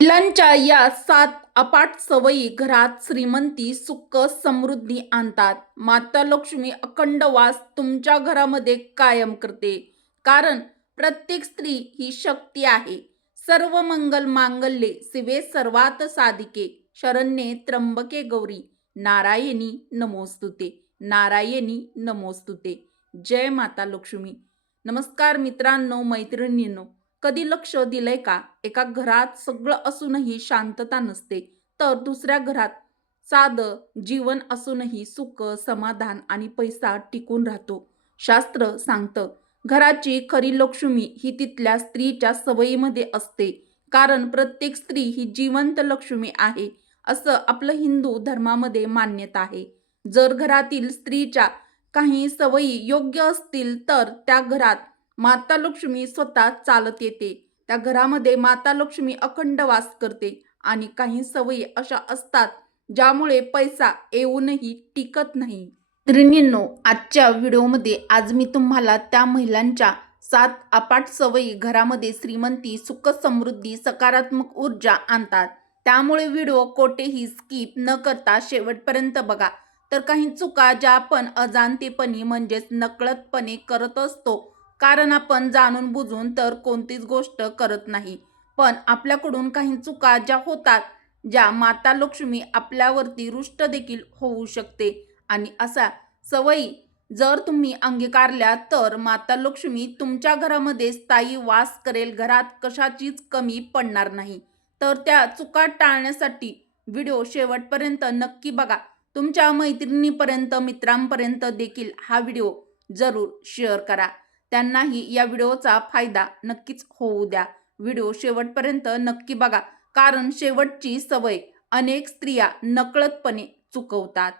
महिलांच्या या 7 अफाट सवयी घरात श्रीमंती, सुख, समृद्धी आणतात. माता लक्ष्मी अखंड वास तुमच्या घरामध्ये कायम करते. कारण प्रत्येक स्त्री ही शक्ती आहे. सर्व मंगल मांगल्ये शिवे सर्वात साधिके शरण्ये त्र्यंबके गौरी नारायणी नमोस्तुते. नारायणी नमोस्तुते. जय माता लक्ष्मी. नमस्कार मित्रांनो, मैत्रिणींनो. कधी लक्ष दिलंय का? एका घरात सगळं असूनही शांतता नसते, तर दुसऱ्या घरात साधं जीवन असूनही सुख, समाधान आणि पैसा टिकून राहतो. शास्त्र सांगतं, घराची खरी लक्ष्मी ही तिथल्या स्त्रीच्या सवयीमध्ये असते. कारण प्रत्येक स्त्री ही जिवंत लक्ष्मी आहे, असं आपलं हिंदू धर्मामध्ये मान्यता आहे. जर घरातील स्त्रीच्या काही सवयी योग्य असतील, तर त्या घरात माता लक्ष्मी स्वतः चालत येते. त्या घरामध्ये माता लक्ष्मी अखंड वास करते. आणि काही सवयी अशा असतात ज्यामुळे पैसा येऊनही टिकत नाही. मैत्रिणींनो, आजच्या व्हिडिओमध्ये आज मी तुम्हाला त्या महिलांच्या 7 अफाट सवयी घरामध्ये श्रीमंती, सुख, समृद्धी, सकारात्मक ऊर्जा आणतात. त्यामुळे व्हिडिओ कोठेही स्किप न करता शेवटपर्यंत बघा. तर काही चुका ज्या आपण अजाणतेपणी म्हणजेच नकळतपणे करत असतो, कारण आपण जाणून बुजून तर कोणतीच गोष्ट करत नाही, पण आपल्याकडून काही चुका ज्या होतात, ज्या माता लक्ष्मी आपल्यावरती रुष्ट देखील होऊ शकते. आणि अशा सवयी जर तुम्ही अंगीकारल्या तर माता लक्ष्मी तुमच्या घरामध्ये स्थायी वास करेल. घरात कशाचीच कमी पडणार नाही. तर त्या चुका टाळण्यासाठी व्हिडिओ शेवटपर्यंत नक्की बघा. तुमच्या मैत्रिणीपर्यंत, मित्रांपर्यंत देखील हा व्हिडिओ जरूर शेअर करा. त्यांनाही या व्हिडिओचा फायदा नक्कीच होऊ द्या. व्हिडिओ शेवटपर्यंत नक्की बघा, कारण शेवटची सवय अनेक स्त्रिया नकळतपणे चुकवतात.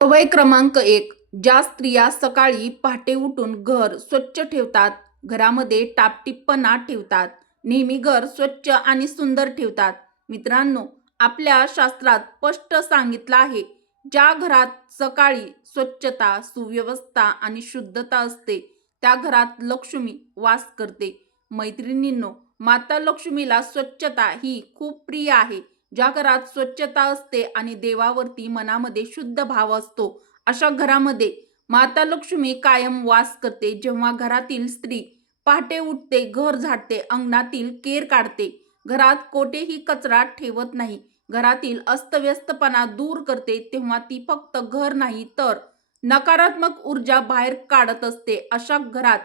सवय क्रमांक 1. ज्या स्त्रिया सकाळी पहाटे उठून घर स्वच्छ ठेवतात, घरामध्ये टापटीपपणा ठेवतात, नेहमी घर स्वच्छ आणि सुंदर ठेवतात. मित्रांनो, आपल्या शास्त्रात स्पष्ट सांगितलं आहे, ज्या घरात सकाळी स्वच्छता, सुव्यवस्था आणि शुद्धता असते, त्या घरात लक्ष्मी वास करते. मैत्रिणींनो, माता लक्ष्मीला स्वच्छता ही खूप प्रिय आहे. ज्या घरात स्वच्छता असते आणि देवावरती मनामध्ये शुद्ध भाव असतो, अशा घरामध्ये माता लक्ष्मी कायम वास करते. जेव्हा घरातील स्त्री पहाटे उठते, घर झाडते, अंगणातील केर काढते, घरात कोठेही कचरा ठेवत नाही, घरातील अस्तव्यस्तपणा दूर करते, तेव्हा ती फक्त घर नाही तर नकारात्मक ऊर्जा बाहेर काढत असते. अशा घरात,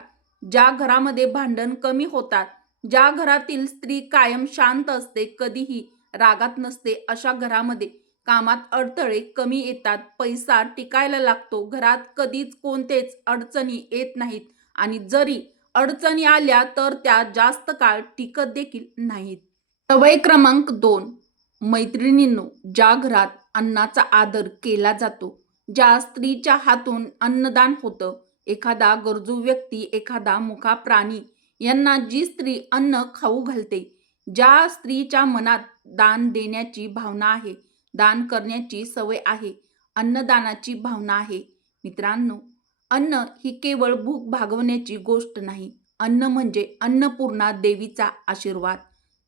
ज्या घरामध्ये भांडण कमी होतात, ज्या घरातील स्त्री कायम शांत असते, कधीही रागात नसते, अशा घरामध्ये कामात अडथळे कमी येतात, पैसा टिकायला लागतो, घरात कधीच कोणतेच अडचणी येत नाहीत आणि जरी अडचणी आल्या तर त्या जास्त काळ टिकत देखील नाहीत. सवय क्रमांक 2. मैत्रिणींनो, ज्या घरात अन्नाचा आदर केला जातो, ज्या स्त्रीच्या हातून अन्नदान होतं, एखादा गरजू व्यक्ती, एखादा मुका प्राणी यांना जी स्त्री अन्न खाऊ घालते, ज्या स्त्रीच्या मनात दान देण्याची भावना आहे, दान करण्याची सवय आहे, अन्नदानाची भावना आहे. मित्रांनो, अन्न ही केवळ भूक भागवण्याची गोष्ट नाही. अन्न म्हणजे अन्नपूर्णा देवीचा आशीर्वाद.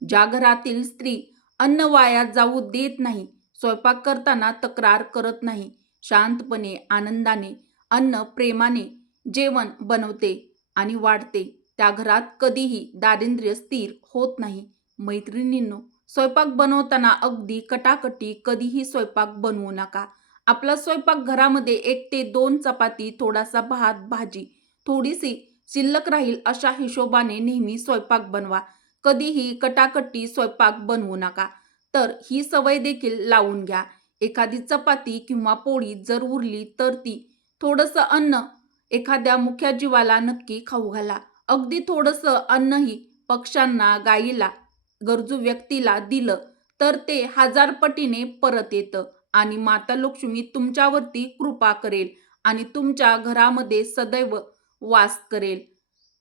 ज्या घरातील स्त्री अन्न वाया जाऊ देत नाही, स्वयंपाक करताना तक्रार करत नाही, शांतपणे, आनंदाने, अन्न प्रेमाने जेवण बनवते आणि वाढते, त्या घरात कधीही दारिद्र्य स्थिर होत नाही. मैत्रिणींनो, स्वयंपाक बनवताना अगदी कटाकटी कधीही स्वयंपाक बनवू नका. आपला स्वयंपाक घरामध्ये 1 ते 2 चपाती, थोडासा भात, भाजी, थोडीशी शिल्लक राहील अशा हिशोबाने नेहमी स्वयंपाक बनवा. कधीही कटाकटी स्वयंपाक बनवू नका. तर ही सवय देखील लावून घ्या. एखादी चपाती किंवा पोळी जर उरली तर ती थोडंसं अन्न एखाद्या मुक्या जीवाला नक्की खाऊ घाला. अगदी थोडंसं अन्नही पक्ष्यांना, गायीला, गरजू व्यक्तीला दिलं तर ते 1000 पटीने परत येतं आणि माता लक्ष्मी तुमच्यावरती कृपा करेल आणि तुमच्या घरामध्ये सदैव वास करेल.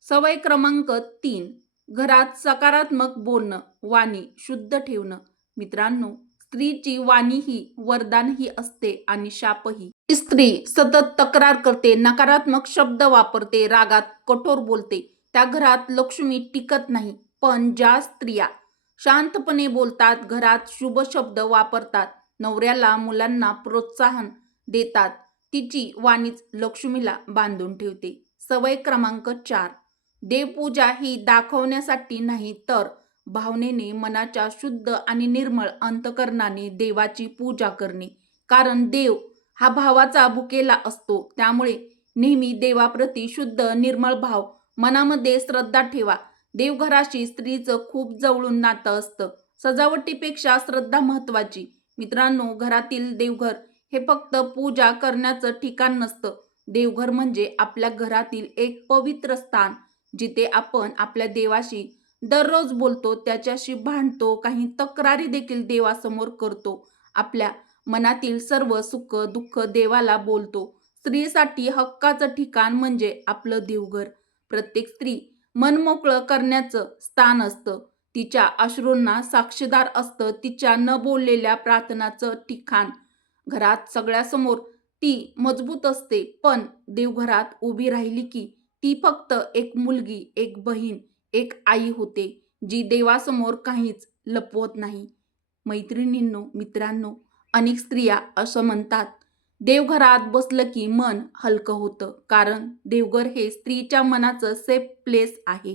सवय क्रमांक 3. घरात सकारात्मक बोलणं, वाणी शुद्ध ठेवणं. मित्रांनो, स्त्रीची वाणी ही वरदानही असते आणि शापही. स्त्री सतत तक्रार करते, नकारात्मक शब्द वापरते, रागात कठोर बोलते, त्या घरात लक्ष्मी टिकत नाही. पण ज्या स्त्रिया शांतपणे बोलतात, घरात शुभ शब्द वापरतात, नवऱ्याला मुलांना प्रोत्साहन देतात. तिची वाणीच लक्ष्मीला बांधून ठेवते. सवय क्रमांक 4. देवपूजा ही दाखवण्यासाठी नाही तर भावनेने, मनाच्या शुद्ध आणि निर्मळ अंतकरणाने देवाची पूजा करणे. कारण देव हा भावाचा भुकेला असतो. त्यामुळे नेहमी देवाप्रती शुद्ध निर्मळ भाव, मनामध्ये श्रद्धा ठेवा. देवघराशी स्त्रीचं खूप जवळून नातं असतं. सजावटीपेक्षा श्रद्धा महत्वाची. मित्रांनो, घरातील देवघर हे फक्त पूजा करण्याचं ठिकाण नसतं. देवघर म्हणजे आपल्या घरातील एक पवित्र स्थान, जिथे आपण आपल्या देवाशी दररोज बोलतो, त्याच्याशी भांडतो, काही तक्रारी देखील देवासमोर करतो. आपल्या मनातील सर्व सुख दुःख देवाला बोलतो. स्त्रीसाठी हक्काचं ठिकाण म्हणजे आपलं देवघर. प्रत्येक स्त्री मन मोकळं करण्याचं स्थान असतं. तिच्या अश्रूंना साक्षीदार असतं. तिच्या न बोललेल्या प्रार्थनाचं ठिकाण. घरात सगळ्यासमोर ती मजबूत असते, पण देवघरात उभी राहिली की ती फक्त एक मुलगी, एक बहीण, एक आई होते, जी देवासमोर काहीच लपवत नाही. मैत्रिणींनो, मित्रांनो, अनेक स्त्रिया असं म्हणतात, देवघरात बसलं की मन हलकं होतं. कारण देवघर हे स्त्रीच्या मनाचं सेफ प्लेस आहे.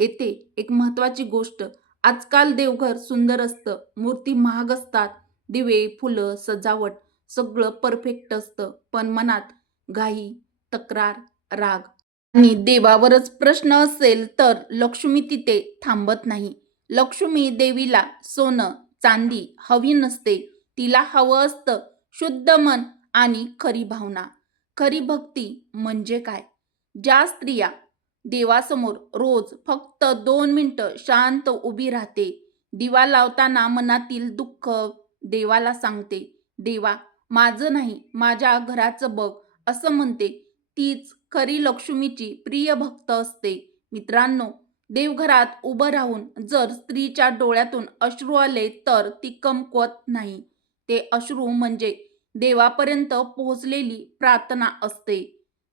येथे एक महत्त्वाची गोष्ट, आजकाल देवघर सुंदर असतं, मूर्ती महाग असतात, दिवे, फुलं, सजावट सगळं परफेक्ट असतं, पण मनात घाई, तक्रार, राग आणि देवावरच प्रश्न असेल तर लक्ष्मी तिथे थांबत नाही. लक्ष्मी देवीला सोनं, चांदी हवी नसते. तिला हवं असतं शुद्ध मन आणि खरी भावना. खरी भक्ती म्हणजे काय? ज्या स्त्रिया देवासमोर रोज फक्त 2 मिनिटं शांत उभी राहते, दिवा लावताना मनातील दुःख देवाला सांगते, देवा माझं नाही माझ्या घराचं बघ, असं म्हणते, तीच खरी लक्ष्मीची प्रिय भक्त असते. मित्रांनो, देवघरात उभं राहून जर स्त्रीच्या डोळ्यातून अश्रू आले तर ती कमकुवत नाही. ते अश्रू म्हणजे देवापर्यंत पोहोचलेली प्रार्थना असते.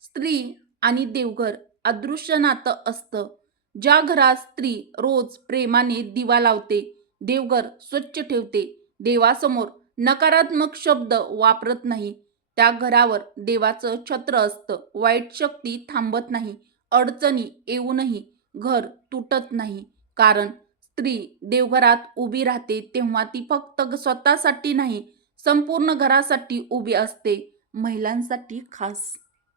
स्त्री आणि देवघर अदृश्य नातं असतं. ज्या घरात स्त्री रोज प्रेमाने दिवा लावते, देवघर स्वच्छ ठेवते, देवासमोर नकारात्मक शब्द वापरत नाही, त्या घरावर देवाचं छत्र असतं. वाईट शक्ती थांबत नाही, अडचणी येऊनही घर तुटत नाही. कारण स्त्री देवघरात उभी राहते तेव्हा ती फक्त स्वतःसाठी नाही, संपूर्ण घरासाठी उभी असते. महिलांसाठी खास.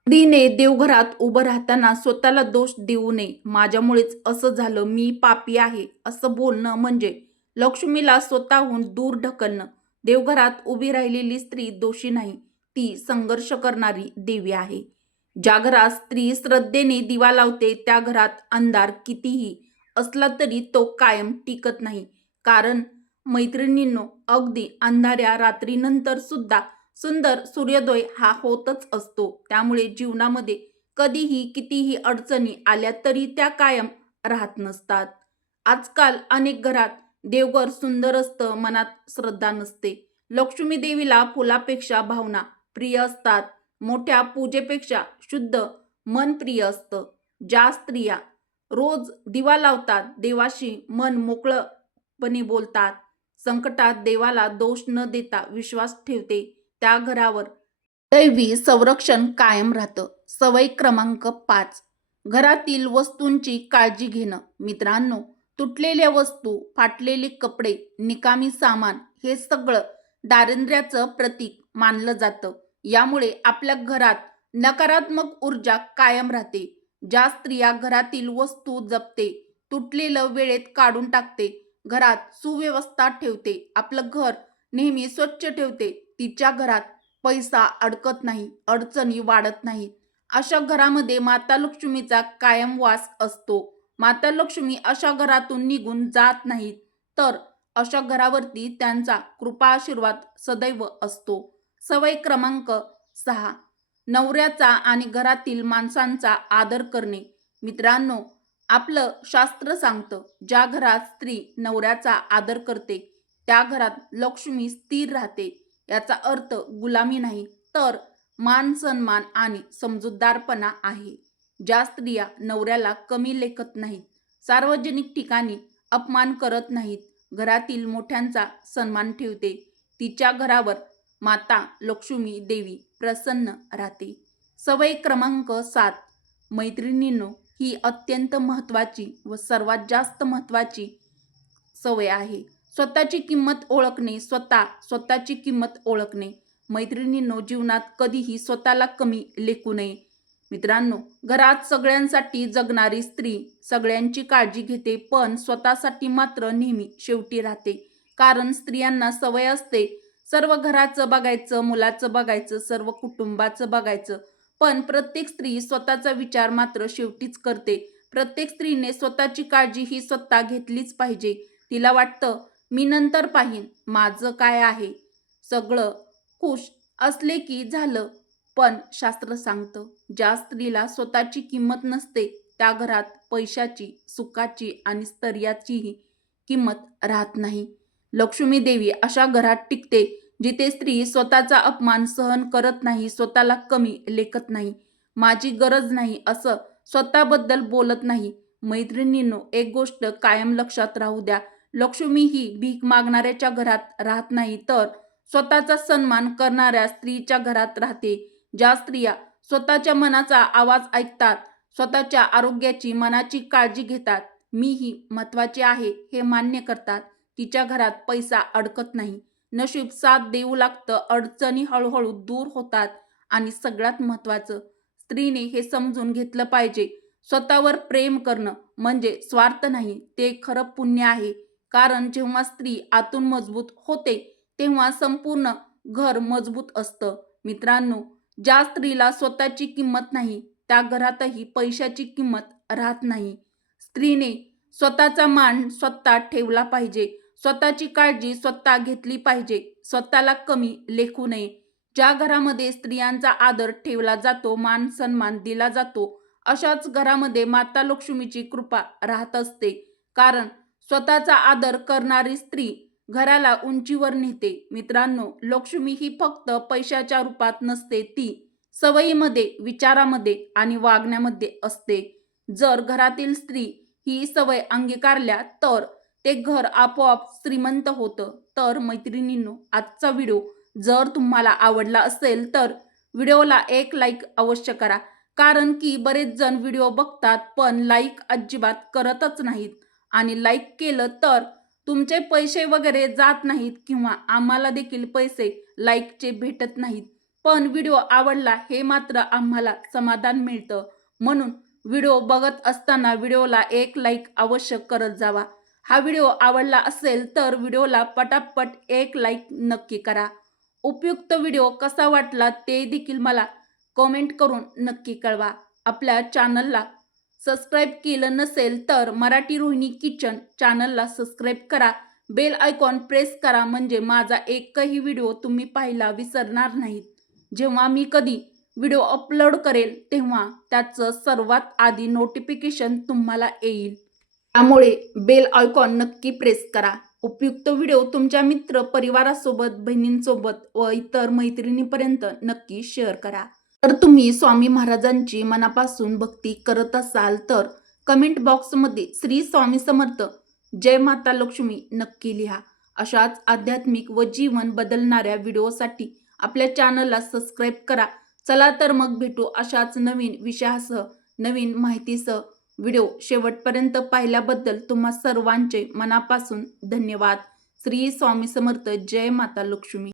स्त्रीने देवघरात उभं राहताना स्वतःला दोष देऊ नये. माझ्यामुळेच असं झालं, मी पापी आहे, असं बोलणं म्हणजे लक्ष्मीला स्वतःहून दूर ढकलणं. देवघरात उभी राहिलेली स्त्री दोषी नाही, ती संघर्ष करणारी देवी आहे. ज्या घरात स्त्री श्रद्धेने दिवा लावते, त्या घरात अंधार कितीही असला तरी तो कायम टिकत नाही. कारण मैत्रिणींनो, अगदी अंधाऱ्या रात्रीनंतर सुद्धा सुंदर सूर्योदय हा होतच असतो. त्यामुळे जीवनामध्ये कधीही कितीही अडचणी आल्या तरी त्या कायम राहत नसतात. आजकाल अनेक घरात देवघर सुंदर असतं, मनात श्रद्धा नसते. लक्ष्मी देवीला फुलापेक्षा भावना प्रिय असतात. मोठ्या पूजेपेक्षा शुद्ध मन प्रिय असतं. ज्या स्त्रिया रोज दिवा लावतात, देवाशी मन मोकळपणे बोलतात, संकटात देवाला दोष न देता विश्वास ठेवते, त्या घरावर दैवी संरक्षण कायम राहतं. सवय क्रमांक 5. घरातील वस्तूंची काळजी घेणं. मित्रांनो, तुटलेल्या वस्तू, फाटलेले कपडे, निकामी सामान हे सगळं दारिद्र्याचं प्रतीक मानलं जातं. यामुळे आपल्या घरात नकारात्मक ऊर्जा कायम राहते. ज्या स्त्रिया घरातील वस्तू जपते, तुटलेलं वेळेत काढून टाकते, घरात सुव्यवस्था ठेवते, आपलं घर नेहमी स्वच्छ ठेवते, तिच्या घरात पैसा अडकत नाही, अडचणी वाढत नाहीत. अशा घरामध्ये माता लक्ष्मीचा कायम वास असतो. माता लक्ष्मी अशा घरातून निघून जात नाहीत, तर अशा घरावरती त्यांचा कृपा आशीर्वाद सदैव असतो. सवय क्रमांक 6. नवऱ्याचा आणि घरातील माणसांचा आदर करणे. मित्रांनो, आपलं शास्त्र सांगतं, ज्या घरात स्त्री नवऱ्याचा आदर करते, त्या घरात लक्ष्मी स्थिर राहते. याचा अर्थ गुलामी नाही, तर मान सन्मान आणि समजूतदारपणा आहे. ज्या स्त्रिया नवऱ्याला कमी लेखत नाहीत, सार्वजनिक ठिकाणी अपमान करत नाहीत घरातील मोठ्यांचा सन्मान ठेवते. तिच्या घरावर माता लक्ष्मी देवी प्रसन्न राहते. सवय क्रमांक 7. मैत्रिणींनो, ही अत्यंत महत्त्वाची व सर्वात जास्त महत्त्वाची सवय आहे. स्वतःची किंमत ओळखणे. स्वतःची किंमत ओळखणे. मैत्रिणींनो, जीवनात कधीही स्वतःला कमी लेखू नये. मित्रांनो, घरात सगळ्यांसाठी जगणारी स्त्री सगळ्यांची काळजी घेते, पण स्वतःसाठी मात्र नेहमी शेवटी राहते. कारण स्त्रियांना सवय असते सर्व घराचं बघायचं, मुलाचं बघायचं, सर्व कुटुंबाचं बघायचं. पण प्रत्येक स्त्री स्वतःचा विचार मात्र शेवटीच करते. प्रत्येक स्त्रीने स्वतःची काळजी ही स्वतः घेतलीच पाहिजे. तिला वाटतं, मी नंतर पाहीन, माझं काय आहे, सगळं खुश असले की झालं. पण शास्त्र सांगतं, ज्या स्त्रीला स्वतःची किंमत नसते त्या घरात पैशाची, सुखाची आणि स्थैर्याचीही किंमत राहत नाही. लक्ष्मी देवी अशा घरात टिकते जिथे स्त्री स्वतःचा अपमान सहन करत नाही, स्वतःला कमी लेखत नाही, माझी गरज नाही असं स्वतःबद्दल बोलत नाही. मैत्रिणींनो, एक गोष्ट कायम लक्षात राहू द्या, लक्ष्मी ही भीक मागणाऱ्याच्या घरात राहत नाही, तर स्वतःचा सन्मान करणाऱ्या स्त्रीच्या घरात राहते. ज्या स्त्रिया स्वतःच्या मनाचा आवाज ऐकतात, स्वतःच्या आरोग्याची, मनाची काळजी घेतात, मी ही महत्त्वाची आहे हे मान्य करतात, तिच्या घरात पैसा अडकत नाही, नशीब साथ देऊ लागतं, अडचणी हळूहळू दूर होतात. आणि सगळ्यात महत्त्वाचं, स्त्रीने हे समजून घेतलं पाहिजे, स्वतःवर प्रेम करणं म्हणजे स्वार्थ नाही, ते खरं पुण्य आहे. कारण जेव्हा स्त्री आतून मजबूत होते तेव्हा संपूर्ण घर मजबूत असतं. मित्रांनो, ज्या स्त्रीला स्वतःची किंमत नाही त्या घरातही पैशाची किंमत राहत नाही. स्त्रीने स्वतःचा मान स्वतः ठेवला पाहिजे, स्वतःची काळजी स्वतः घेतली पाहिजे, स्वतःला कमी लेखू नये. ज्या घरामध्ये स्त्रियांचा आदर ठेवला जातो, मान सन्मान दिला जातो, अशाच घरामध्ये माता लक्ष्मीची कृपा राहत असते. कारण स्वतःचा आदर करणारी स्त्री घराला उंचीवर नेते. मित्रांनो, लक्ष्मी ही फक्त पैशाच्या रूपात नसते, ती सवयीमध्ये, विचारामध्ये आणि वागण्यामध्ये असते. जर घरातील स्त्री ही सवय अंगीकारल्या तर ते घर आपोआप श्रीमंत होतं. तर मैत्रिणींनो, आजचा व्हिडिओ जर तुम्हाला आवडला असेल तर व्हिडिओला एक लाईक अवश्य करा. कारण की बरेच जण व्हिडिओ बघतात पण लाईक अजिबात करतच नाहीत, आणि लाईक केलं तर तुमचे पैसे वगैरे जात नाहीत किंवा आम्हाला देखील पैसे लाईकचे भेटत नाहीत. पण व्हिडिओ आवडला हे मात्र आम्हाला समाधान मिळतं. म्हणून व्हिडिओ बघत असताना व्हिडिओला एक लाईक अवश्य करत जावा. हा व्हिडिओ आवडला असेल तर व्हिडिओला पटापट एक लाईक नक्की करा. उपयुक्त व्हिडिओ कसा वाटला ते देखील मला कमेंट करून नक्की कळवा. आपल्या चॅनलला सबस्क्राईब केलं नसेल तर मराठी रोहिणी किचन चॅनलला सबस्क्राईब करा, बेल आयकॉन प्रेस करा, म्हणजे माझा एकही व्हिडिओ तुम्ही पाहायला विसरणार नाहीत. जेव्हा मी कधी व्हिडिओ अपलोड करेल तेव्हा त्याचं सर्वात आधी नोटिफिकेशन तुम्हाला येईल. त्यामुळे बेल आयकॉन नक्की प्रेस करा. उपयुक्त व्हिडिओ तुमच्या मित्र परिवारासोबत, बहिणींसोबत व इतर मैत्रिणींपर्यंत नक्की शेअर करा. तर तुम्ही स्वामी महाराजांची मनापासून भक्ती करत असाल तर कमेंट बॉक्समध्ये श्री स्वामी समर्थ, जय माता लक्ष्मी नक्की लिहा. अशाच आध्यात्मिक व जीवन बदलणाऱ्या व्हिडिओसाठी आपल्या चॅनलला सबस्क्राईब करा. चला तर मग भेटू अशाच नवीन विषयासह, नवीन माहितीसह. व्हिडिओ शेवटपर्यंत पाहिल्याबद्दल तुम्हा सर्वांचे मनापासून धन्यवाद. श्री स्वामी समर्थ, जय माता लक्ष्मी.